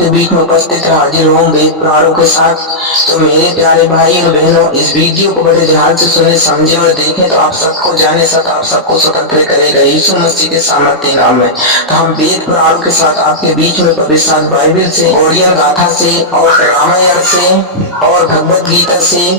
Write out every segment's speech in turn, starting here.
आपके बीच में उपस्थित हाजिर हूँ वेद पुराणों के साथ। तो मेरे प्यारे भाई और बहनों, इस वीडियो को बड़े ध्यान से सुने, समझे और देखें तो आप सबको जाने आप सबको स्वतंत्र करेगा यीशु मसीह के सामर्थ्य नाम में। तो हम वेद पुराणों के साथ आपके बीच में पवित्र बाइबल से, ओरियन गाथा से और रामायण से और भगवत गीता से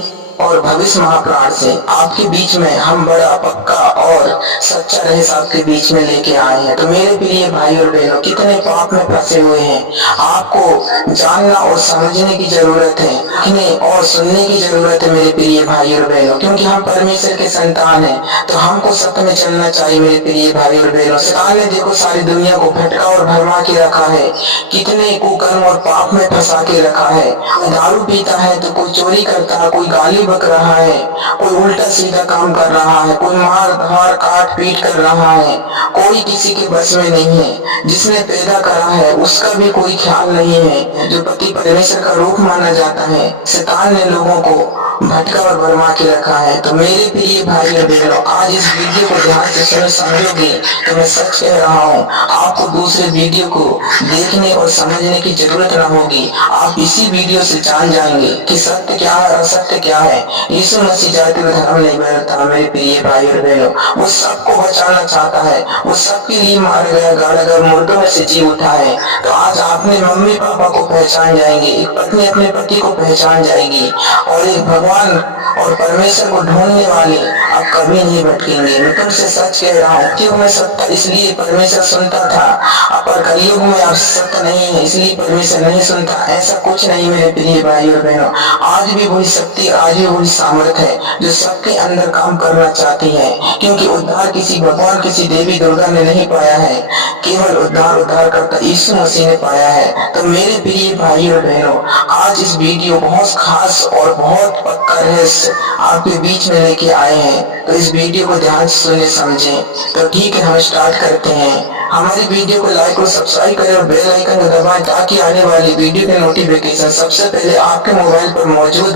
और भविष्य महापुराण से आपके बीच में हम बड़ा पक्का और सच्चा रहस्य आपके बीच में लेके आए हैं। तो मेरे प्रिय भाई और बहनों, कितने पाप में फंसे हुए हैं, आपको जानना और समझने की जरूरत है, लिखने और सुनने की जरूरत है मेरे प्रिय भाई और बहनों, क्योंकि हम परमेश्वर के संतान हैं। तो हमको सत्य में चलना चाहिए मेरे प्रिय भाई और बहनों। शैतान ने देखो सारी दुनिया को भटका और भरमा के रखा है, कितने कुकर्म और पाप में फंसा के रखा है। कोई दारू पीता है तो कोई चोरी करता है, कोई गाली बक रहा है, कोई उल्टा सीधा काम कर रहा है, कोई मार धार काट पीट कर रहा है। कोई किसी के बस में नहीं है। जिसने पैदा करा है उसका भी कोई ख्याल नहीं है। जो पति परमेश्वर का रूप माना जाता है, शैतान ने लोगों को भटका और भरमा के रखा है। तो मेरे प्रिय भाई और बहनों, आज इस वीडियो को ध्यान से सुनो, समझोगे तो मैं सच कह रहा हूँ, आपको दूसरे वीडियो को देखने और समझने की जरूरत न होगी। आप इसी वीडियो से जान जाएंगे कि सत्य क्या है और असत्य क्या है। यीशु मसीह जाति में धर्म नहीं बदलता मेरे प्रिय भाई और बहनों। वो सबको बचाना चाहता है, वो सबके लिए मारा गया, गाड़ा गया, मुर्दों में से जी उठा है। तो आज आपने मम्मी पापा को पहचान जाएंगे, एक पत्नी अपने पति को पहचान जाएगी और एक भगवान और परमेश्वर को ढूंढने वाले आप कभी नहीं भटकेंगे। मैं तुमसे सच कह रहा हूँ, कलयुग में सत्य इसलिए परमेश्वर सुनता था, पर कलयुग में अब सत्य नहीं है इसलिए परमेश्वर नहीं सुनता, ऐसा कुछ नहीं मेरे प्रिय भाई और बहनों। आज भी वही शक्ति, आज भी वही सामर्थ्य है जो सबके अंदर काम करना चाहती है, क्योंकि उद्धार किसी भगवान, किसी देवी दुर्गा ने नहीं पाया है, केवल उद्धार करता यीशु मसीह ने पाया है। तो मेरे प्रिय भाई और बहनों, आज इस वीडियो बहुत खास और बहुत पक्का रहस्य आपके बीच में लेके आए हैं। तो इस वीडियो को ध्यान से सुने, समझें। तो ठीक है, हम स्टार्ट करते हैं। हमारी वीडियो को लाइक और सब्सक्राइब करें और बेल आइकन को दबाएं ताकि आने वाली वीडियो के नोटिफिकेशन सबसे पहले आपके मोबाइल पर मौजूद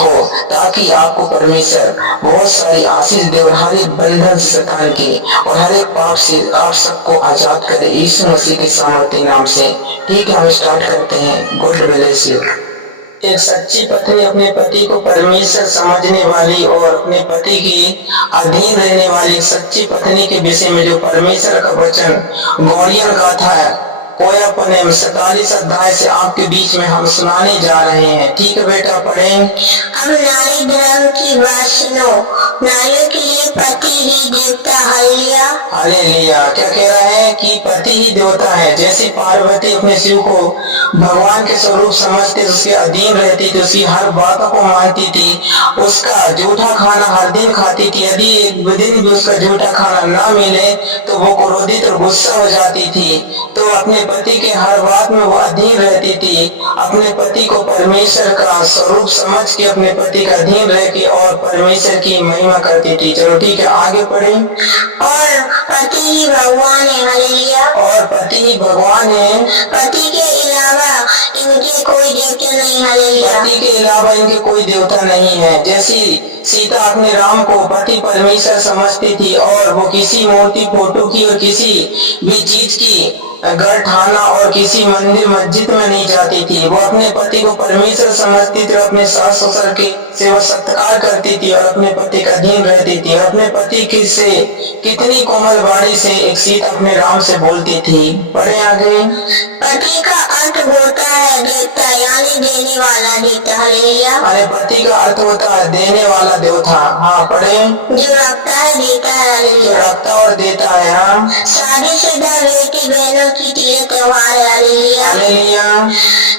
हो, ताकि आपको परमेश्वर बहुत सारी आशीष दे और हर एक बंधन से, शैतान के और हर एक पाप से आप सबको आजाद करे यीशु मसीह के सामर्थ्य नाम से। ठीक है, हम स्टार्ट करते हैं। God bless you. एक सच्ची पत्नी अपने पति को परमेश्वर समझने वाली और अपने पति की अधीन रहने वाली सच्ची पत्नी के विषय में जो परमेश्वर का वचन गौड़ियन गाथा है, कोयापने 47 अध्याय से आपके बीच में हम सुनाने जा रहे हैं। ठीक है बेटा, पढ़ें। अब नारी धर्म की बात सुनो। नारियों के लिए पति ही देवता। हालेलुया। हालेलुया। क्या कह रहा है कि पति ही देवता है। जैसे पार्वती अपने शिव को भगवान के स्वरूप समझते, उसके अधीन रहती थी, उसकी हर बात को मानती थी, उसका जूठा खाना हर दिन खाती थी। यदि एक दिन भी उसका जूठा खाना ना मिले तो वो क्रोधित और गुस्सा हो जाती थी। तो अपने पति के हर बात में वो अधीन रहती थी। अपने पति को परमेश्वर का स्वरूप समझ के अपने पति का अधीन रह के और परमेश्वर की महिमा करती थी। चलो ठीक है, आगे पढ़े। और पति ही भगवान है। हालेलुया। और पति ही भगवान है, पति के अलावा इनके कोई देवता नहीं। हालेलुया। पति के अलावा इनके कोई देवता नहीं है। जैसी सीता अपने राम को पति परमेश्वर समझती थी और वो किसी मूर्ति, फोटो की और किसी भी चीज की गढ़ ठाना और किसी मंदिर मस्जिद में नहीं जाती थी। वो अपने पति को परमेश्वर समझती थी और अपने सास ससुर के सेवा सत्कार करती थी और अपने पति का अधीन रहती थी। और अपने पति की से कितनी कोमल वाणी से एक सीता अपने राम से बोलती थी। पढ़े आगे। पति का अर्थ होता है देवता, यानी देने वाला देवता। हालेलुया। अरे पति का अर्थ होता है देने वाला देवता। हाँ, पढ़े। जो रखता है देता है। जो हालेलुया। रखता और देता है। हाँ, शादीशुदा बेटी बहनों की तीज त्योहार है। हालेलुया। हालेलुया।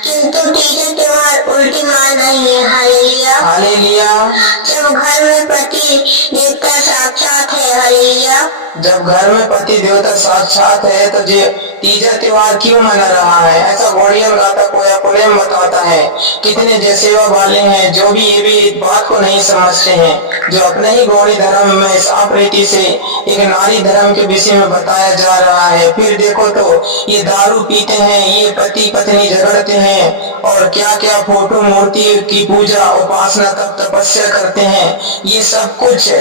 किंतु तीज त्योहार उल्टी मार नहीं है। हालेलुया। हालेलुया। जब घर में पति देवता साक्षात है। हालेलुया। जब घर में पति देवता साक्षात है तो जो तीजा त्योहार क्यों मना रहा है, ऐसा गौड़ियन गाथा कोयापने बताता है। कितने जैसेवा वाले हैं जो भी ये भी बात को नहीं समझते हैं, जो अपने ही गौड़ी धर्म में साफ रीति से एक नारी धर्म के विषय में बताया जा रहा है। फिर देखो तो ये दारू पीते हैं, ये पति पत्नी झगड़ते हैं और क्या क्या फोटो मूर्ति की पूजा, उपासना, तप तपस्या करते हैं। ये सब कुछ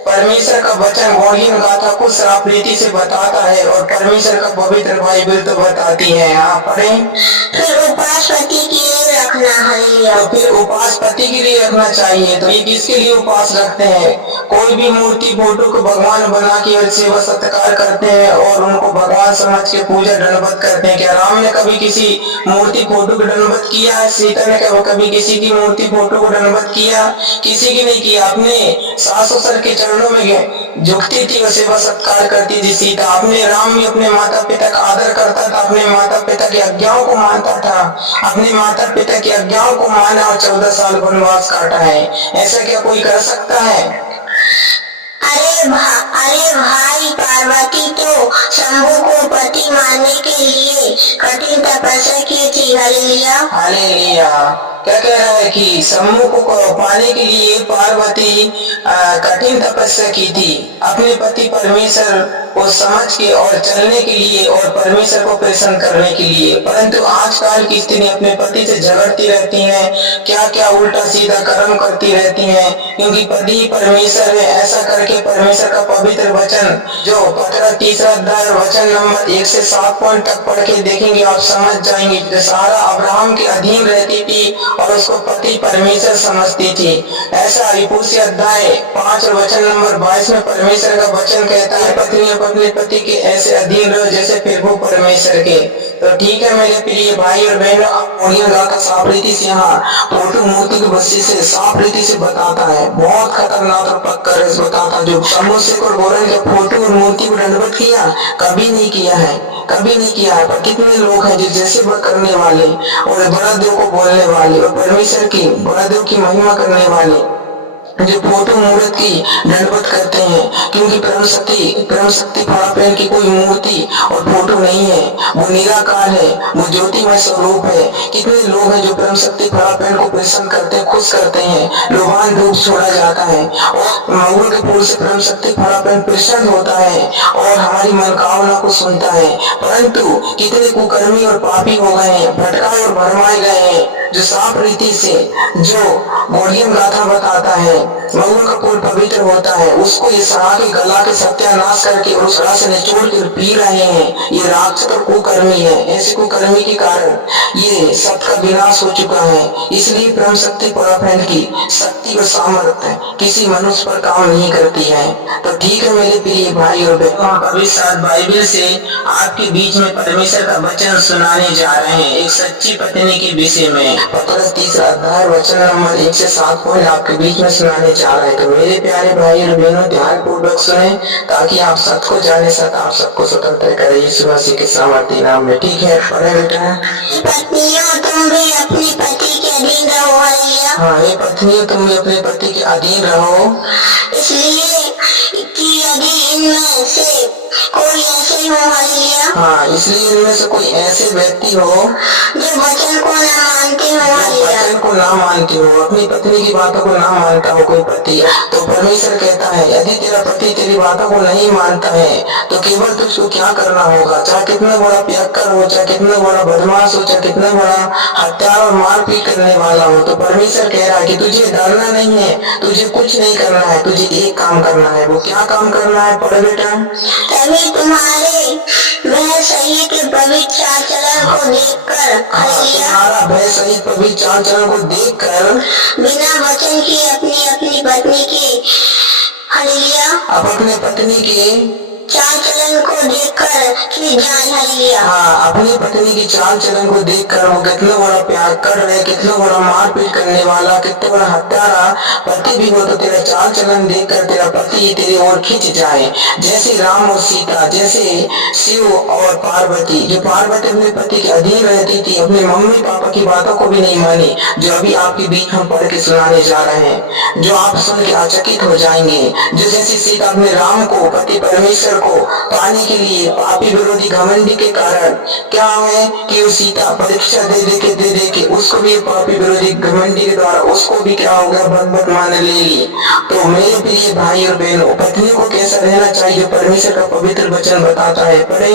परमेश्वर का वचन गौड़ियन गाथा को श्राप रीति से बताता है और परमेश्वर का पवित्र बाइबल तो बताती है। आप पढ़ें। फिर उपवास पति के लिए रखना। हालेलुया। तो फिर उपवास पति के लिए रखना चाहिए। तो ये किसके लिए उपवास रखते हैं? कोई भी मूर्ति फोटो को भगवान बना के और सेवा सत्कार करते हैं और उनको भगवान समझ के पूजा दंडवत करते हैं। क्या राम ने कभी किसी मूर्ति फोटो को दंडवत किया है? सीता ने कभी किसी की मूर्ति फोटो को दंडवत किया? किसी की नहीं किया। अपने सास ससुर के चरणों में झुकती थी और सेवा सत्कार करती थी सीता। अपने राम भी अपने माता पिता का आदर करता था, अपने माता पिता की आज्ञाओं को मानता था, अपने माता पिता की आज्ञाओं को माना और 14 साल वनवास काटा है। ऐसा क्या कोई कर सकता है? अरे भाई, पार्वती तो शंभू को पति मानने के लिए कठिन तपस्या की थी। हालेलुया। हालेलुया। क्या कह रहा है कि शंभू को पाने के लिए पार्वती कठिन तपस्या की थी, अपने पति परमेश्वर को समझ के और चलने के लिए और परमेश्वर को प्रसन्न करने के लिए। परंतु आजकल की स्त्री अपने पति से झगड़ती रहती हैं, क्या क्या उल्टा सीधा कर्म करती रहती हैं, क्योंकि पति परमेश्वर है। ऐसा करके परमेश्वर का पवित्र वचन जो पत्र 3 अध्याय वचन नंबर 1 से 7 पॉइंट तक पढ़ के देखेंगे, आप समझ जाएंगे। जो सारा अब्राहम के अधीन रहती थी और उसको पति परमेश्वर समझती थी। ऐसा यफूसी अध्याय 5 और वचन नंबर 22 में परमेश्वर का वचन कहता है, पत्नी अपने पति के ऐसे अधीन रहो जैसे प्रभु परमेश्वर के। तो ठीक है मेरे प्रिय भाई और बहनों, आप साफ रीति से यहाँ फोटो मूर्ति की बस्ती से साफ रीति से बताता है, बहुत खतरनाक और पक्का रस बताता। जो समोसे और गोरन के फोटो और मूर्ति को दंडवत किया, कभी नहीं किया है, कभी नहीं किया है। पर कितने लोग हैं जो जैसे वह करने वाले और बड़ा देव को बोलने वाले और परमेश्वर की बड़ा देव की महिमा करने वाले, जो फोटो मूर्त की दंडवत करते हैं, क्योंकि परम शक्ति फड़ापेन की कोई मूर्ति और फोटो नहीं है, वो निराकार है, वो ज्योतिमय स्वरूप है। कितने लोग हैं जो परम शक्ति फड़ापेन को प्रसन्न करते हैं, खुश करते हैं, लोभान रूप छोड़ा जाता है और मंगल के फूल से परम शक्ति फड़ापेन प्रसन्न होता है और हमारी मनोकामना को सुनता है। परंतु कितने कुकर्मी और पापी हो गए हैं, भटकाए और भरमाए गए हैं, जो साफ रीति से जो गौड़ियन गाथा बताता है, मंगल का फूल पवित्र होता है, उसको ये सड़ा के गला के सत्यानाश करके और सड़ा से निचोड़ कर पी रहे हैं। ये राक्षस और कुकर्मी है। ऐसे कुकर्मी के कारण ये सबका विनाश हो चुका है। इसलिए परम शक्ति पराखंड की शक्ति और सामर्थ्य किसी मनुष्य पर काम नहीं करती है। तो ठीक है मेरे प्रिय भाई और बहनों, अभी साथ बाइबल से आपके बीच में परमेश्वर का वचन सुनाने जा रहे हैं एक सच्ची पत्नी के विषय में। पत्रस 3 अध्याय वचन नंबर 1 से 7 पॉइंट आपके बीच में सुनाने जा रहे हैं। तो मेरे प्यारे भाई और बहनों, ध्यान पूर्वक सुने ताकि आप सत्य को जाने, सत्य आप सबको स्वतंत्र करे यीशु मसीह के सामर्थ्य नाम में। ठीक है, पढ़े बेटा। पत्नियों, तुम भी अपने पति के अधीन रहो। हालेलुया। हाँ, ये पत्नियों तुम भी अपने पति के अधीन रहो, इसलिए कि यदि इनमें से कोई ऐसे हो। हालेलुया। हाँ, इसलिए इनमें से कोई ऐसे व्यक्ति हो जो वचन को न मानते हो। हालेलुया। वचन को ना मानते हो, अपनी पत्नी की बातों को ना मानता हो कोई पति, तो परमेश्वर कहता है यदि तेरा पति तेरी बातों को नहीं मानता है तो केवल तुझको क्या करना होगा, चाहे कितना बड़ा पियक्कर हो, चाहे कितना बड़ा बदमाश हो, चाहे कितना बड़ा हत्यारा और मारपीट करने वाला हो, तो परमेश्वर कह रहा है कि तुझे डरना नहीं है, तुझे कुछ नहीं करना है, तुझे एक काम करना है। वो क्या काम करना है? पढ़ बेटा। तभी तुम्हारे वह सही के पवित्र आचरण को देखकर, तुम्हारा भय सहित पवित्र आचरण को देखकर बिना वचन की अपनी अपनी पत्नी की, हालेलुया, अब अपने पत्नी के चाल चलन को देखकर खिंच जाए। हालेलुया। हाँ, अपनी पत्नी की चाल चलन को देखकर वो कितना बड़ा प्यार कर रहे, कितना बड़ा मारपीट करने वाला, कितना बड़ा हत्यारा पति भी हो, तो तेरा चाल चलन देखकर तेरा पति तेरी ओर खिंच जाए। जैसे राम और सीता, जैसे शिव और पार्वती, जो पार्वती अपने पति के अधीन रहती थी, अपने मम्मी पापा की बातों को भी नहीं मानी, जो अभी आपके बीच हम पढ़ के सुनाने जा रहे हैं, जो आप सुन के आचकित हो जाएंगे। जो जैसे सीता अपने राम को, पति परमेश्वर को पाने के लिए पापी विरोधी घमंडी के कारण क्या है कि वो सीता परीक्षा दे दे के उसको भी पापी विरोधी घमंडी के द्वारा उसको भी क्या हो गया, भगवत मान ले ली। तो मेरे प्रिय भाई और बहनों, पत्नी को कैसा रहना चाहिए परमेश्वर का पवित्र वचन बताता है। पढ़े।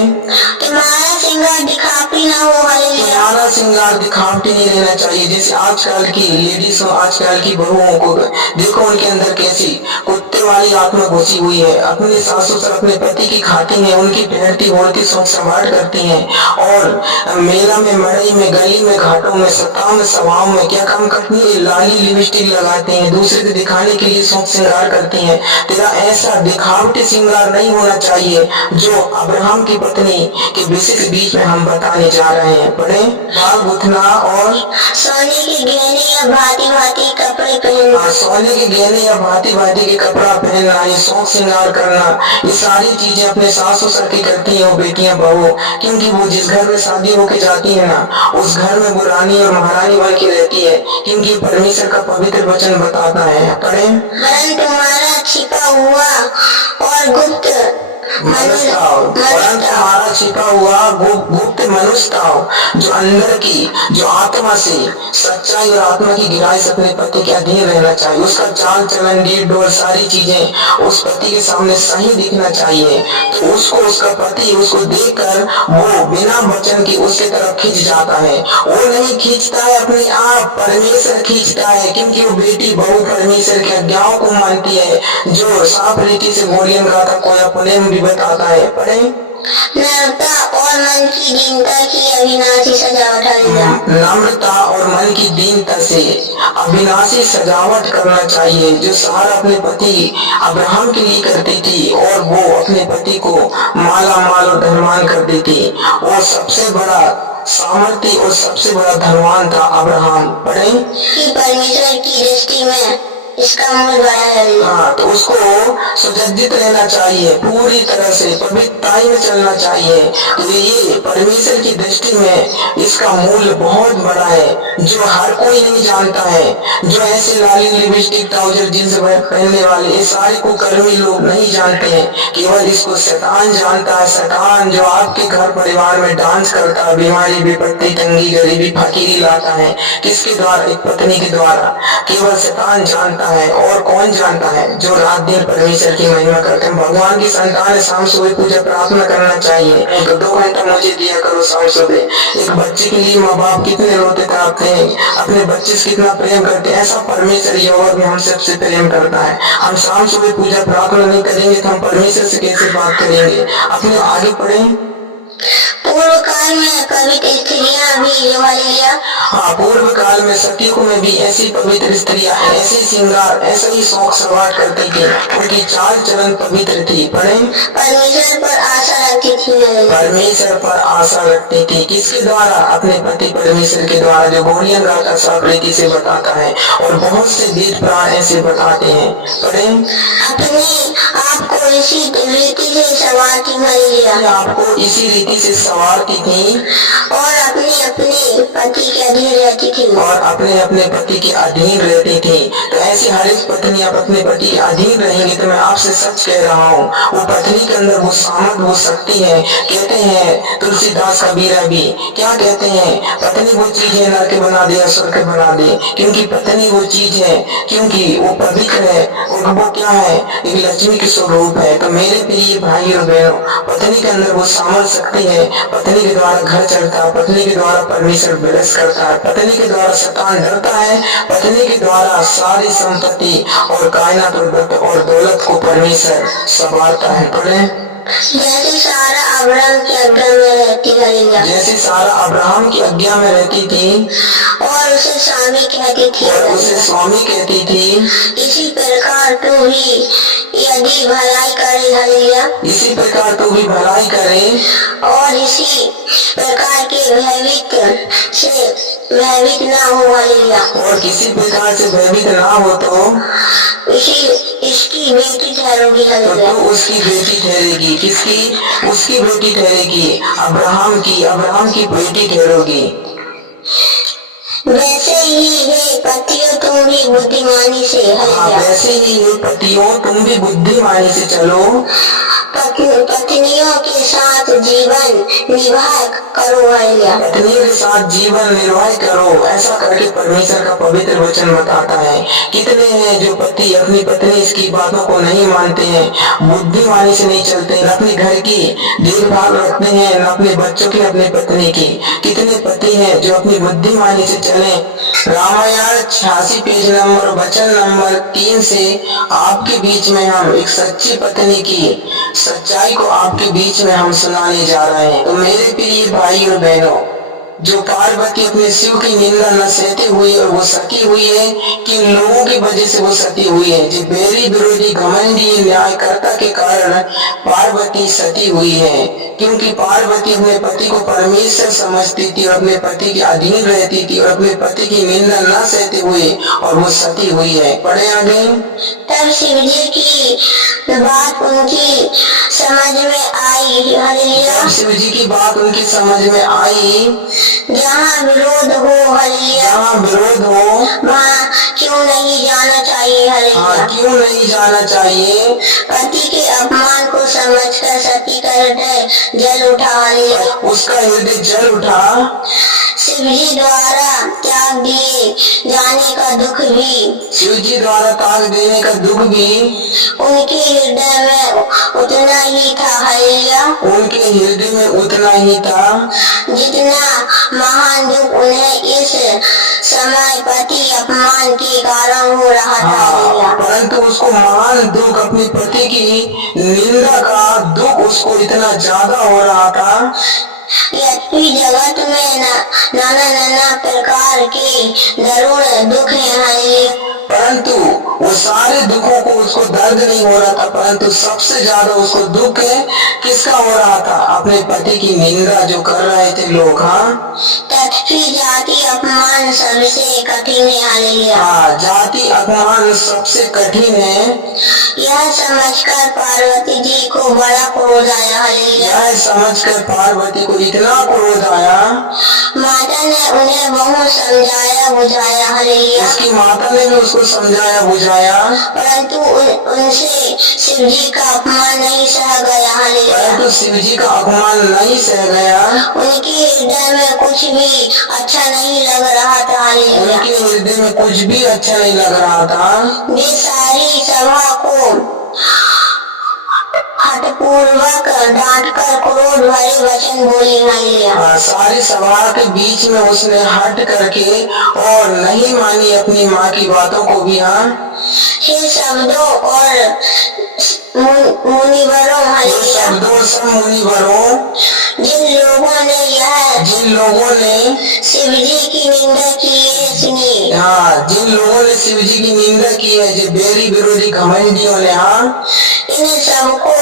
तुम्हारा श्रृंगार दिखावटी ना हो। हालेलुया। तुम्हारा श्रृंगार दिखावटी नहीं रहना चाहिए। जैसे आजकल की लेडीज हो, आजकल की बहुओं को देखो, उनके अंदर कैसी कुत्ते वाली आत्मा घुसी हुई है। अपने सास ससुर अपने पति की खाती हैं, उनकी पहनती ओढ़ती सोच संभाल करती हैं, और मेला में, मड़ई में, गली में, घाटों में, सत्ता में, सभाओं में क्या काम करती है? लाली लिपस्टिक लगाती हैं, दूसरे को दिखाने के लिए सोच श्रृंगार करती हैं। तेरा ऐसा दिखावटी श्रृंगार नहीं होना चाहिए जो अब्राहम की पत्नी के विशेष बीच में हम बताने जा रहे हैं। पढ़े, बाल गुथना और सोने के गहने या भांति भांति कपड़े पहनना। सोने के गहने या भांति भांति के कपड़ा पहनना, ये शौक श्रृंगार करना, ये सारी चीजें अपने सास ससुर की करती हैं वो बेटियां बहू, क्योंकि वो जिस घर में शादी होके जाती है ना, उस घर में वो रानी और महारानी बन के रहती है, क्योंकि परमेश्वर का पवित्र वचन बताता है। पढ़े, वरन तुम्हारा छिपा हुआ और गुप्त हमारा छिपा हुआ गुप्त मनुष्यताओ, जो अंदर की, जो आत्मा से सच्चाई और आत्मा की गहराई से अपने पति के अधीन रहना चाहिए। उसका चाल चलन, डीड डोल, सारी चीजें उस पति के सामने सही दिखना चाहिए। तो उसको, उसका पति उसको देखकर वो बिना वचन के उसके तरफ खींच जाता है। वो नहीं खींचता है अपने आप, परमेश्वर खींचता है, क्योंकि वो बेटी बहू परमेश्वर की आज्ञाओं को मानती है, जो साफ रीति से बोलियन गाता कोई अपने में भी बताता है। पढ़े, नम्रता और मन की दीनता की अविनाशी सजावट। हालेलुया। नम्रता और मन की दीनता से अविनाशी सजावट करना चाहिए, जो सारा अपने पति अब्राहम के लिए करती थी, और वो अपने पति को माला माल और धनवान कर देती। वो सबसे बड़ा सामर्थ्य और सबसे बड़ा धनवान था अब्राहम। पढ़े, कि परमेश्वर की दृष्टि में इसका मूल बड़ा है। हाँ, तो उसको सुसज्जित रहना चाहिए, पूरी तरह से पवित्रताई में चलना चाहिए। तो ये परमेश्वर की दृष्टि में इसका मूल्य बहुत बड़ा है, जो हर कोई नहीं जानता है। जो ऐसे लाली लिपस्टिक, ट्राउजर, जींस पहनने वाले, ये सारे कुकर्मी लोग नहीं जानते हैं, केवल इसको शैतान जानता है। शैतान जो आपके घर परिवार में डांस करता है, बीमारी, विपत्ति, तंगी, गरीबी, फकीरी लाता है, किसके द्वारा? एक पत्नी के द्वारा। केवल शैतान जानता है, और कौन जानता है? जो रात दिन परमेश्वर की महिमा करते हैं। भगवान की संतान शाम सुबह पूजा प्रार्थना करना चाहिए। तो 2 घंटा मुझे दिया करो शाम सुबह। एक बच्चे के लिए माँ बाप कितने रोते तड़पते हैं, अपने बच्चे से कितना प्रेम करते हैं, ऐसा परमेश्वर यहोवा भी हम सबसे प्रेम करता है। हम शाम सुबह पूजा प्रार्थना नहीं करेंगे तो हम परमेश्वर से कैसे बात करेंगे? अपने आगे पढ़ें। पूर्व काल में पवित्र स्त्रियां भी। हालेलुया। हाँ, पूर्व काल में सतीयों में भी ऐसी पवित्र स्त्रियां, ऐसे श्रृंगार, ऐसा ही शौक सवार करती थी। उनकी चाल चलन पवित्र थी। पढ़े, परमेश्वर पर आशा रखती थी। परमेश्वर पर आशा रखती थी। किसके द्वारा? अपने पति परमेश्वर के द्वारा, जो बोलियन गाता साफ रीति से बताता है, और बहुत से वेद पुराण ऐसे बताते हैं। पढ़े, अपने आपको इसी रीति से संवारती। हालेलुया। आपको इसी रीति से संवारती थी, और अपने अपने पति के अधीन रहती थी। और अपने अपने पति के अधीन रहती थी। तो ऐसी हर एक पत्नी आप अपने पति के अधीन रहेंगे तो मैं आपसे सच कह रहा हूँ, वो पत्नी के अंदर वो सामर्थ, वो शक्ति है। कहते हैं तुलसीदास कबीरा भी क्या कहते हैं? पत्नी वो चीज है, नरक बना दे, स्वर्ग बना दे। क्योंकि पत्नी वो चीज है, क्योंकि वो पवित्र है, और वो क्या है? एक लक्ष्मी के स्वरूप है। तो मेरे प्रिय भाई और बहनों, पत्नी के अंदर वो सामर्थ शक्ति है। पत्नी के द्वारा घर चलता है, पत्नी के द्वारा परमेश्वर विलस करता है, पत्नी के द्वारा शैतान डरता है, पत्नी के द्वारा सारी संपत्ति और कायनात और दौलत को परमेश्वर संभालता है। पढ़े, जैसे सारा अब्राहम की आज्ञा में रहती। हालेलुया। जैसे सारा अब्राहम की आज्ञा में रहती थी, और उसे स्वामी कहती थी। और उसे स्वामी कहती थी, इसी प्रकार तू भी यदि भलाई करे। हालेलुया। इसी प्रकार तू भी भलाई करे, और इसी प्रकार के भयभीत से भयभीत ना हो। हालेलुया। और किसी प्रकार से भयभीत ना हो तो इसकी बेटी ठहरोगी। तो हालेलुया। तू उसकी बेटी ठहरेगी। किसकी? उसकी बेटी ठहरेगी, अब्राहम की बेटी ठहरोगी। वैसे ही हे पतियों तुम भी बुद्धिमानी से वैसे ही हे पतियों तुम भी बुद्धिमानी से चलो। पत्नियों के साथ जीवन निर्वाह करो हरिया। पत्नियों के साथ जीवन निर्वाह करो, ऐसा करके परमेश्वर का पवित्र वचन बताता है। कितने हैं जो पति अपनी पत्नी की बातों को नहीं मानते हैं, बुद्धिमानी से नहीं चलते, न अपने घर की देखभाल रखते हैं, न अपने बच्चों की, अपनी पत्नी की। कितने पति हैं जो अपनी बुद्धिमानी से चले। रामायण 86 पेज नंबर वचन नंबर 3 से आपके बीच में हम एक सच्ची पत्नी की सच्चाई को आपके बीच में हम सुनाने जा रहे हैं। तो मेरे प्रिय भाई और बहनों, जो पार्वती अपने शिव की निंदा न सहते हुए और वो सती हुई है, किन लोगों की वजह से वो सती हुई है? जो बैरी विरोधी घमंडी न्यायकर्ता के कारण पार्वती सती हुई है, क्योंकि पार्वती अपने पति को परमेश्वर समझती थी और अपने पति के अधीन रहती थी और अपने पति की निंदा न सहते हुए और वो सती हुई है। पढ़े आगे। तब शिव जी की बात उनकी समझ में आई हरिया। शिव जी की बात उनकी समझ में आई। जहाँ विरोध हो हरिया, जहाँ विरोध हो वहाँ क्यों नहीं जाना चाहिए हरिया। क्यों नहीं जाना चाहिए? पति के अपमान को समझकर सती का हृदय जल उठा हरिया। उसका हृदय जल उठा। शिव जी द्वारा त्याग दिए जाने का दुख भी, शिव जी द्वारा त्याग देने का दुख भी उनके हृदय में उतना ही था हरिया। उनके हृदय में उतना ही था जितना महान दुख उन्हें इस समय पति अपमान के कारण हो रहा था हरिया। परंतु उसको महान दुख, अपने पति की निंदा का दुख उसको इतना ज्यादा हो रहा था। यद्यपि जगत में नाना नाना प्रकार के दारुण दुख है, परंतु वो सारे दुखों को उसको दर्द नहीं हो रहा था, परंतु सबसे ज्यादा उसको दुख किसका हो रहा था? अपने पति की निंदा जो कर रहे थे लोग। तथापि जाति अपमान सबसे कठिन है। जाति अपमान सबसे कठिन है। यह समझकर पार्वती जी को बड़ा क्रोध आया। यह समझकर पार्वती को इतना क्रोध आया। माता ने उन्हें बहुत समझाया बुझाया। उसकी माता ने भी उसको समझाया बुझाया, परंतु उनसे शिव जी का अपमान नहीं सह गया। परंतु शिव जी का अपमान नहीं सह गया। उनके हृदय में कुछ भी अच्छा नहीं लग रहा था। उनके हृदय में कुछ भी अच्छा नहीं लग रहा था। वे सारी सभा को हठपूर्वक डांटकर क्रोध भरे वचन बोली। सारी सभा के बीच में उसने हट करके और नहीं मानी अपनी माँ की बातों को भी। हे शब्दों और मुनिवरों सब मुनिवरों, जिन लोगों ने शिव जी की निंदा की है सुनी। जिन लोगों ने शिव जी की निंदा की है, जो बैरी विरोधी घमंडियों ने, इन सबको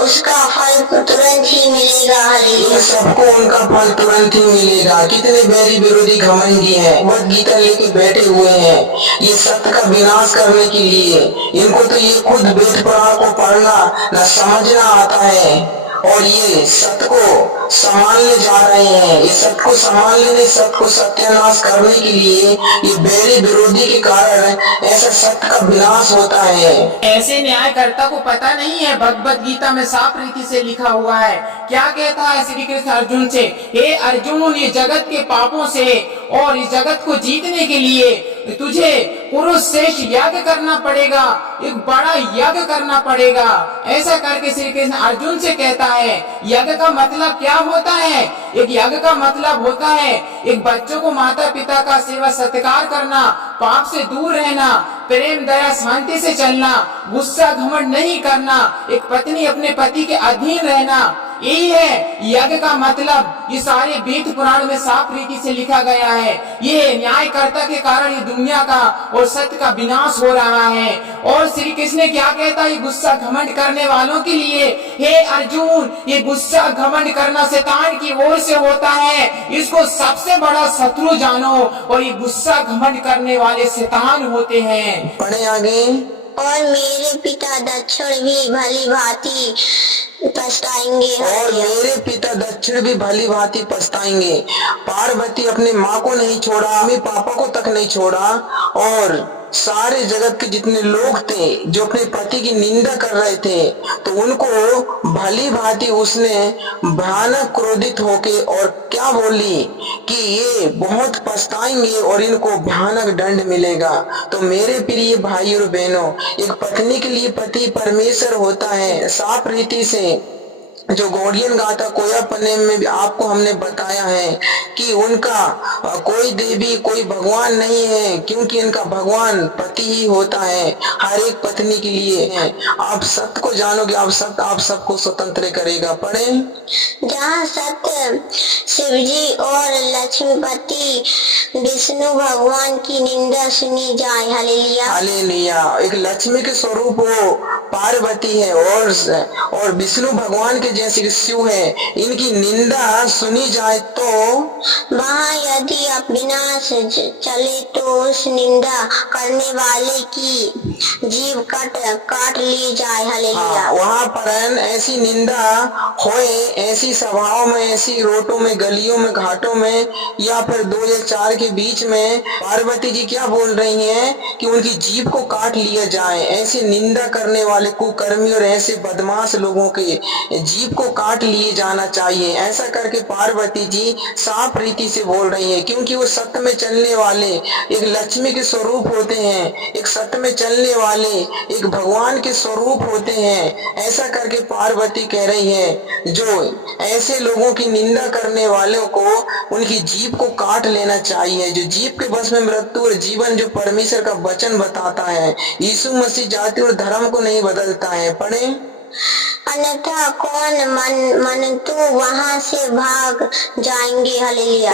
उसका फल तुरंत ही मिलेगा। इन सबको उनका फल तुरंत ही मिलेगा। कितने बैरी विरोधी घमंडी हैं, भगवत गीता लेके बैठे हुए हैं ये सत्य का विनाश करने के लिए। इनको तो ये खुद वेद पुराण को पढ़ना न समझना आता है, और ये सत्य को संभालने जा रहे हैं। ये सत्य को संभालने नहीं, सत्य को सत्यानाश करने के लिए ये बैरी विरोधी के कारण ऐसा सत्य का विनाश होता है। ऐसे न्यायकर्ता को पता नहीं है, भगवत गीता में साफ रीति से लिखा हुआ है। क्या कहता है श्री कृष्ण अर्जुन से? हे अर्जुन, ये जगत के पापों से और इस जगत को जीतने के लिए तुझे पुरुष श्रेष्ठ यज्ञ करना पड़ेगा, एक बड़ा यज्ञ करना पड़ेगा। ऐसा करके श्री कृष्ण अर्जुन से कहता है। यज्ञ का मतलब क्या होता है? एक यज्ञ का मतलब होता है एक बच्चों को माता पिता का सेवा सत्कार करना, पाप से दूर रहना, प्रेम दया शांति से चलना, गुस्सा घमंड नहीं करना, एक पत्नी अपने पति के अधीन रहना, यही है यज्ञ का मतलब। ये सारे वेद पुराण में साफ रीति से लिखा गया है। ये न्यायकर्ता के कारण ये दुनिया का और सत्य का विनाश हो रहा है। और श्री कृष्ण क्या कहता है गुस्सा घमंड करने वालों के लिए? हे अर्जुन, ये गुस्सा घमंड करना शैतान की ओर से होता है, इसको सबसे बड़ा शत्रु जानो। और ये गुस्सा घमंड करने वाले शैतान होते हैं। पढ़े आगे। और मेरे पिता दक्षिण भी भली भांति पछताएंगे। और मेरे पिता दक्षिण भी भली भांति पछताएंगे। पार्वती अपने माँ को नहीं छोड़ा, मम्मी पापा को तक नहीं छोड़ा, और सारे जगत के जितने लोग थे जो अपने पति की निंदा कर रहे थे, तो उनको भली भांति उसने भयानक क्रोधित होके और क्या बोली कि ये बहुत पछताएंगे और इनको भयानक दंड मिलेगा। तो मेरे प्रिय भाई और बहनों, एक पत्नी के लिए पति परमेश्वर होता है। साफ रीति से जो गौड़ियन गाथा कोया पन्ने में भी आपको हमने बताया है कि उनका कोई देवी कोई भगवान नहीं है, क्योंकि इनका भगवान पति ही होता है हर एक पत्नी के लिए। आप सत्य को जानोगे, आप सबको स्वतंत्र करेगा। पढ़े, जहाँ सत्य शिवजी और लक्ष्मीपति विष्णु भगवान की निंदा सुनी जाए। Hallelujah, hallelujah. एक लक्ष्मी के स्वरूप वो पार्वती है और विष्णु भगवान के जैसे शिव है, इनकी निंदा सुनी जाए तो वहाँ यदि अविनाश चले तो उस निंदा करने वाले की जीभ काट ली जाए। हालेलुया, वहाँ पर ऐसी निंदा होए, ऐसी सभाओं में, ऐसी रोटों में, गलियों में, घाटों में, या फिर 2 या 4 के बीच में पार्वती जी क्या बोल रही हैं कि उनकी जीभ को काट लिया जाए। ऐसे निंदा करने वाले कुकर्मी और ऐसे बदमाश लोगों के जीभ को काट लिए जाना चाहिए। ऐसा करके पार्वती जी साफ रीति से बोल रही है, क्योंकि वो सत्य में चलने वाले एक लक्ष्मी के स्वरूप होते हैं, एक सत्य में चलने वाले एक भगवान के स्वरूप होते हैं। ऐसा करके पार्वती कह रही है, जो ऐसे लोगों की निंदा करने वालों को उनकी जीभ को काट लेना चाहिए। जो जीभ के बस में मृत्यु और जीवन जो परमेश्वर का वचन बताता है। यीशु मसीह जाति और धर्म को नहीं बदलता है। पढ़े, अन्यथा कौन मन तो वहाँ से भाग जाएंगे। हालेलुया,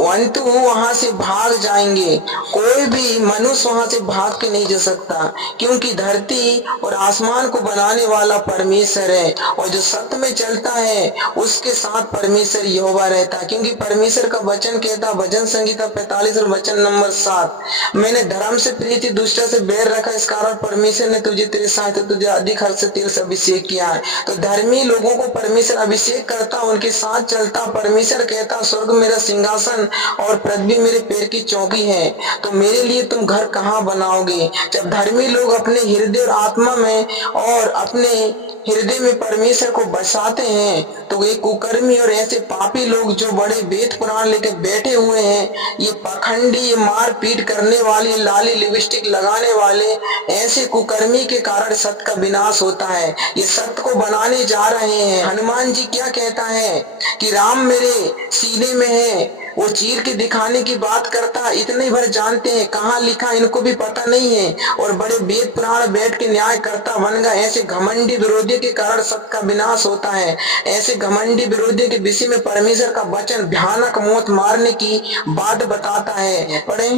वंतु वहाँ से भाग जाएंगे। कोई भी मनुष्य वहाँ से भाग के नहीं जा सकता, क्योंकि धरती और आसमान को बनाने वाला परमेश्वर है, और जो सत्य में चलता है उसके साथ परमेश्वर यहोवा रहता है। क्योंकि परमेश्वर का वचन कहता, भजन संहिता 45 और वचन नंबर 7, मैंने धर्म से प्रीति दुष्टता से बैर रखा, इस कारण परमेश्वर ने तुझे तेरे साथ तुझे अधिक हर्ष से तेरे से अभिषेक किया है। तो धर्मी लोगों को परमेश्वर अभिषेक करता, उनके साथ चलता। परमेश्वर कहता, स्वर्ग मेरा सिंहासन और पृथ्वी मेरे पैर की चौकी है, तो मेरे लिए तुम घर कहाँ बनाओगे। जब धर्मी लोग अपने हृदय और आत्मा में और अपने हृदय में परमेश्वर को बसाते हैं, तो ये कुकर्मी और ऐसे पापी लोग जो बड़े वेद पुराण लेके बैठे हुए हैं, ये पाखंडी, ये मार पीट करने वाले, लाली लिपस्टिक लगाने वाले, ऐसे कुकर्मी के कारण सत्य का विनाश होता है। ये सत्य को बनाने जा रहे हैं। हनुमान जी क्या कहता है कि राम मेरे सीने में है, वो चीर के दिखाने की बात करता। इतने भर जानते हैं, कहाँ लिखा इनको भी पता नहीं है, और बड़े वेद पुराण बैठ के न्याय करता बन गए। ऐसे घमंडी विरोधी के कारण सत्य का विनाश होता है। ऐसे घमंडी विरोधी के विषय में परमेश्वर का वचन भयानक मौत मारने की बात बताता है। पढ़े,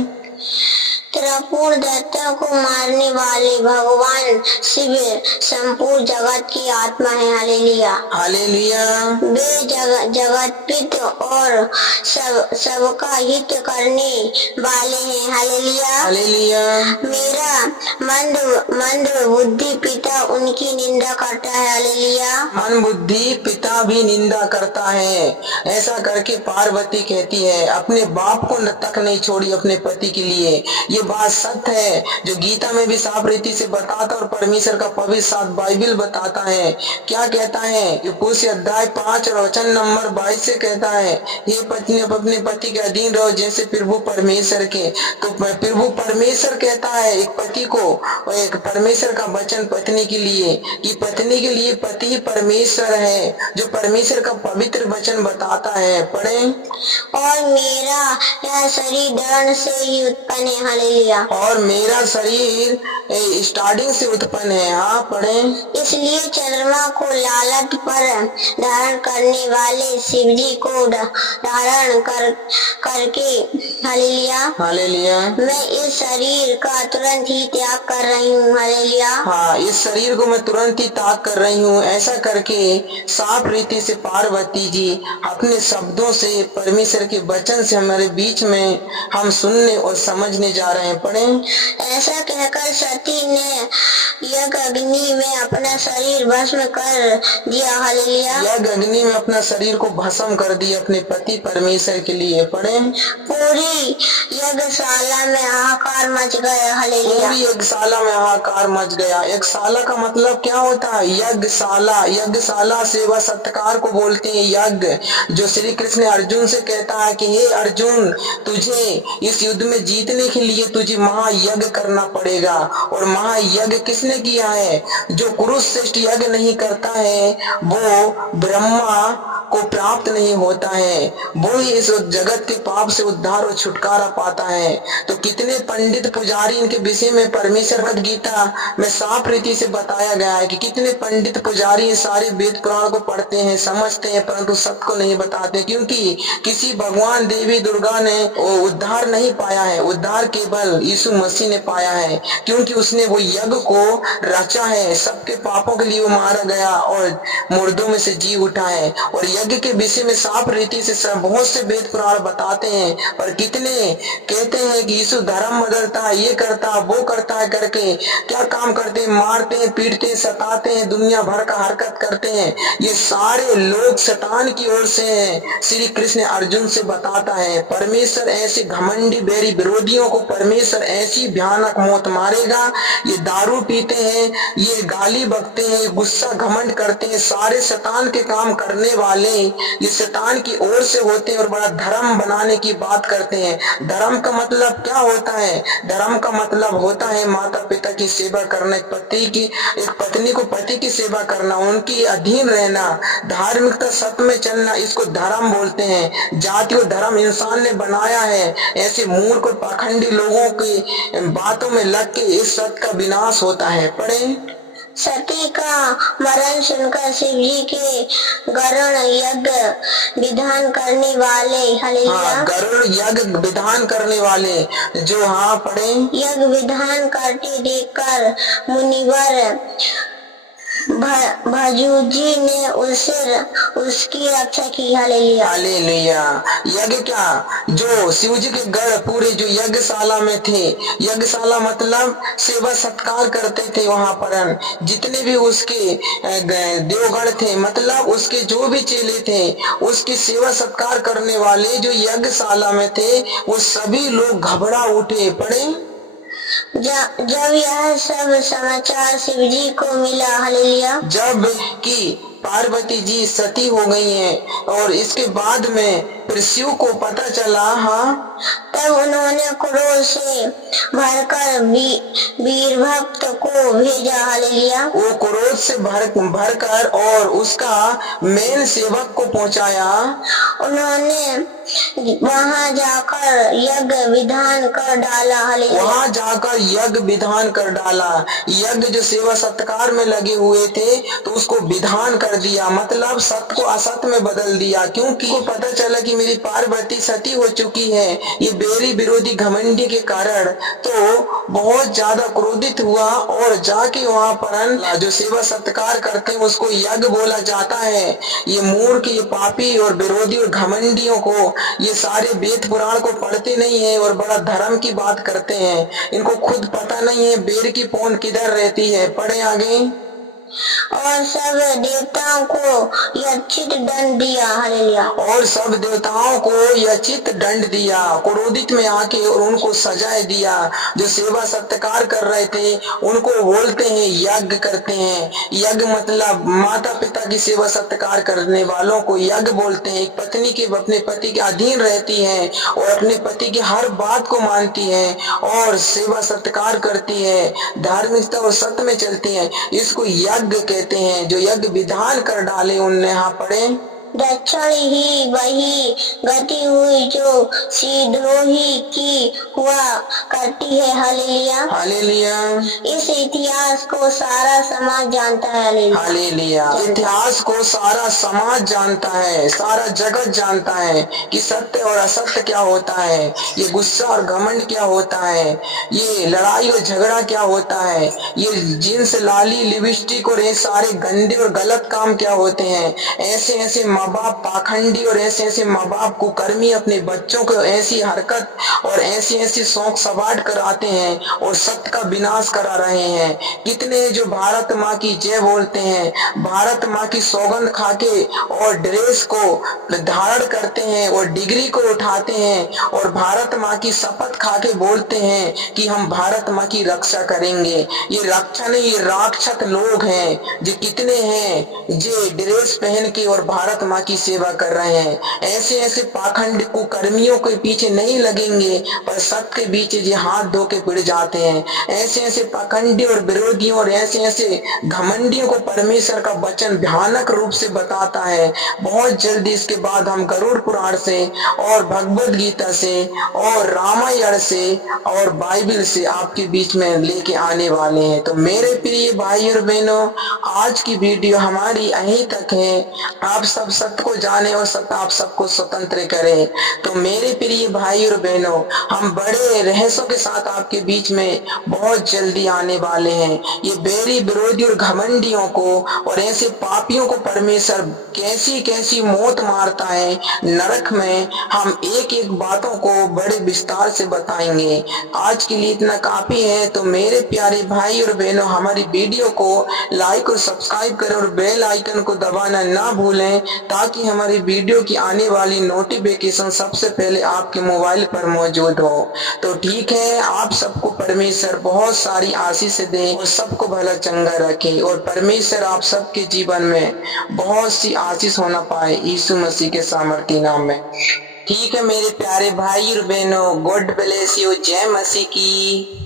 त्रिपुर दैत्यों को मारने वाले भगवान शिव संपूर्ण जगत की आत्मा है। Hallelujah, hallelujah. वे जगत पित और सबका हित करने वाले हैं। Hallelujah, hallelujah. मेरा मंद बुद्धि पिता उनकी निंदा करता है। हालेलुया, मन बुद्धि पिता भी निंदा करता है। ऐसा करके पार्वती कहती है, अपने बाप को तक नहीं छोड़ी अपने पति के लिए। ये बात सत्य है, जो गीता में भी साफ रीति से बताता और परमेश्वर का पवित्र साथ बाइबल बताता है। क्या कहता है, कुछ अध्याय 5 और वचन नंबर 22 से कहता है, ये पत्नी अपने पति के अधीन रहो जैसे प्रभु परमेश्वर के। तो प्रभु परमेश्वर कहता है एक पति को, और एक परमेश्वर का वचन पत्नी के लिए, कि पत्नी के लिए पति ही परमेश्वर है, जो परमेश्वर का पवित्र वचन बताता है। पढ़े, और मेरा यह शरीर धर्म से ही उत्पन्न है। हालेलुया, और मेरा शरीर स्टार्टिंग से उत्पन्न है। हाँ, पढ़े, इसलिए चंद्रमा को लालट पर धारण करने वाले शिवजी को धारण करके हालेलुया, हालेलुया, मैं इस शरीर का तुरंत ही त्याग कर रही हूँ। हालेलुया, हाँ, इस शरीर को मैं तुरंत ही त्याग कर रही हूँ। ऐसा करके साफ रीति से पार्वती जी अपने शब्दों से, परमेश्वर के वचन से हमारे बीच में हम सुनने और समझने जा रहे है। पढ़े। ऐसा कहकर सती ने यज्ञ अग्नि में अपना शरीर भस्म कर दिया। हालेलुया। यज्ञ अग्नि में अपना शरीर को भस्म कर दिया अपने पति परमेश्वर के लिए। पढ़े। पूरी यज्ञशाला में हाहाकार मच गया। हालेलुया। पूरी यज्ञशाला में हाहाकार मच गया। यज्ञशाला का मतलब क्या होता है? यज्ञशाला। यज्ञशाला सेवा सत्कार को बोलते हैं यज्ञ। जो श्री कृष्ण अर्जुन से कहता है कि हे अर्जुन, तुझे इस युद्ध में जीतने के लिए तुझे महायज्ञ करना पड़ेगा। और महायज्ञ किसने किया है? जो कुरुश्रेष्ठ यज्ञ नहीं करता है वो ब्रह्मा को प्राप्त नहीं होता है, वो ही इस जगत के पाप से उद्धार और छुटकारा पाता है। तो कितने पंडित पुजारी इनके विषय में परमेश्वर भगवद गीता में साफ रीति से बताया गया है कि कितने पंडित पुजारी सारे वेद पुराण को पढ़ते हैं, समझते हैं, परंतु सत्य को नहीं बताते, क्योंकि किसी भगवान देवी दुर्गा ने उद्धार नहीं पाया है। उद्धार केवल यीशु मसीह ने पाया है, क्योंकि उसने वो यज्ञ को रचा है। सबके पापों के लिए वो मारा गया और मुर्दों में से जी उठा है। और यज्ञ के विषय में साफ रीति से बहुत से वेद पुराण बताते हैं, पर कितने कहते हैं कि यीशु धर्म बदलता है, ये करता है, वो करता है करके क्या काम करते हैं? मारते हैं, पीटते हैं, सताते हैं, दुनिया भर का हरकत करते हैं। ये सारे लोग शैतान की ओर से हैं। श्री कृष्ण अर्जुन से बताता है परमेश्वर ऐसे घमंडी बैरी विरोधियों को परमेश्वर ऐसी भयानक मौत मारेगा। ये दारू पीते हैं, ये गाली बकते हैं, गुस्सा घमंड करते हैं, सारे शैतान के काम करने वाले ये शैतान की ओर से होते हैं और बड़ा धर्म बनाने की बात करते हैं। धर्म का मतलब क्या होता है? धर्म का मतलब होता है माता पिता की सेवा करना, एक पत्नी को पति की सेवा करना, उनकी अधीन रहना, धार्मिकता सत्य में चलना, इसको धर्म बोलते हैं। जाति और धर्म इंसान ने बनाया है। ऐसे मूर्ख और पाखंडी लोगों की बातों में लग के इस सत्य का विनाश होता है। पढ़े। सती का मरण सुनकर शिव जी के गरुड़ यज्ञ विधान करने वाले, हालेलुया, गरुड़ यज्ञ विधान करने वाले जो पढ़े। यज्ञ विधान करते देखकर मुनिवर भजूजी ने उसकी रक्षा की। हालेलुया। हालेलुया। यज्ञ क्या? जो शिव जी के गढ़ पूरे जो यज्ञशाला में थे, यज्ञशाला मतलब सेवा सत्कार करते थे वहां पर जितने भी उसके देवगढ़ थे, मतलब उसके जो भी चेले थे, उसकी सेवा सत्कार करने वाले जो यज्ञशाला में थे, वो सभी लोग घबरा उठे। पड़े। जब यह सब समाचार शिव जी को मिला, हालेलुया, जब कि पार्वती जी सती हो गई हैं और इसके बाद में फिर शिव को पता चला, तब उन्होंने क्रोध से भरकर वीर भक्त को भेजा। हालेलुया। वो क्रोध से भरकर और उसका मेन सेवक को पहुंचाया। उन्होंने वहां जाकर यज्ञ विधान कर डाला। हालेलुया। वहां जाकर यज्ञ विधान कर डाला। यज्ञ जो सेवा सत्कार में लगे हुए थे तो उसको विधान कर दिया, मतलब सत्य को असत्य में बदल दिया, क्योंकि को पता चला कि मेरी पार्वती सती हो चुकी है। ये बेरी विरोधी घमंडी के कारण तो बहुत ज्यादा क्रोधित हुआ और जाके वहां पर जो सेवा सत्कार करते हैं उसको यज्ञ बोला जाता है। ये मूर्ख, ये पापी और विरोधी और घमंडियों को ये सारे वेद पुराण को पढ़ते नहीं है और बड़ा धर्म की बात करते हैं। इनको खुद पता नहीं है बेर की पौन किधर रहती है। पढ़े आगे। और सब देवताओं को यचित दंड दिया। हालेलुया। और सब देवताओं को यचित दंड दिया, क्रोधित में आके, और उनको सजाए दिया। जो सेवा सत्कार कर रहे थे उनको बोलते हैं यज्ञ करते हैं। यज्ञ मतलब माता पिता की सेवा सत्कार करने वालों को यज्ञ बोलते हैं। एक पत्नी के अपने पति के अधीन रहती है और अपने पति की हर बात को मानती है और सेवा सत्कार करती है, धार्मिकता और सत्य में चलती है, इसको यज्ञ कहते हैं। जो यज्ञ विधान कर डाले उनने। यहाँ पढ़े। दक्षिण ही वही गति हुई जो सिद्धोही की हुआ करती है। हालेलुया। हालेलुया। इस इतिहास को सारा समाज जानता है। हालेलुया। हालेलुया। इतिहास को सारा समाज जानता है, सारा जगत जानता है कि सत्य और असत्य क्या होता है, ये गुस्सा और घमंड क्या होता है, ये लड़ाई और झगड़ा क्या होता है, ये जींस, लाली, लिपस्टिक और ये सारे गंदे और गलत काम क्या होते हैं। ऐसे ऐसे माँ बाप पाखंडी और ऐसे ऐसे माँ बाप कुकर्मी अपने बच्चों को ऐसी हरकत और ऐसी ऐसी शौक सवार कराते हैं और सत्य का विनाश करा रहे हैं। कितने जो भारत माँ की जय बोलते हैं, भारत माँ की सौगंध खाके और ड्रेस को धारण करते हैं और डिग्री को उठाते हैं और भारत माँ की शपथ खाके बोलते हैं कि हम भारत माँ की रक्षा करेंगे। ये रक्षा नहीं, ये राक्षस लोग हैं जो कितने हैं जो ड्रेस पहन के और भारत माँ की सेवा कर रहे हैं। ऐसे ऐसे पाखंड कुकर्मियों के पीछे नहीं लगेंगे पर सत्य के बीच ये हाथ धो के पिट जाते हैं। ऐसे ऐसे पाखंडी और विरोधियों और ऐसे ऐसे घमंडियों को परमेश्वर का वचन भयानक रूप से बताता है। बहुत जल्दी इसके बाद हम गरुड़ पुराण से और भगवद गीता से और रामायण से और बाइबल से आपके बीच में लेके आने वाले हैं। तो मेरे प्रिय भाई और बहनों, आज की वीडियो हमारी यहीं तक है। आप सब सत्य को जाने और सत्य आप सबको स्वतंत्र करे। तो मेरे प्रिय भाई और बहनों, हम बड़े रहस्यों के साथ आपके बीच में बहुत जल्दी आने वाले हैं। ये बैरी विरोधी और घमंडियों को और ऐसे पापियों को परमेश्वर कैसी कैसी मौत मारता है नरक में, हम एक एक बातों को बड़े विस्तार से बताएंगे। आज के लिए इतना काफी है। तो मेरे प्यारे भाई और बहनों, हमारी वीडियो को लाइक और सब्सक्राइब करें और बेल आइकन को दबाना ना भूलें ताकि हमारी वीडियो की आने वाली नोटिफिकेशन सबसे पहले आपके मोबाइल पर मौजूद हो। तो ठीक है, आप सबको परमेश्वर बहुत सारी आशीष दे और सबको भला चंगा रखे और परमेश्वर आप सबके जीवन में बहुत सी आशीष होना पाए यीशु मसीह के सामर्थी नाम में। ठीक है मेरे प्यारे भाई और बहनों, गॉड ब्लेस यू। जय मसीह की।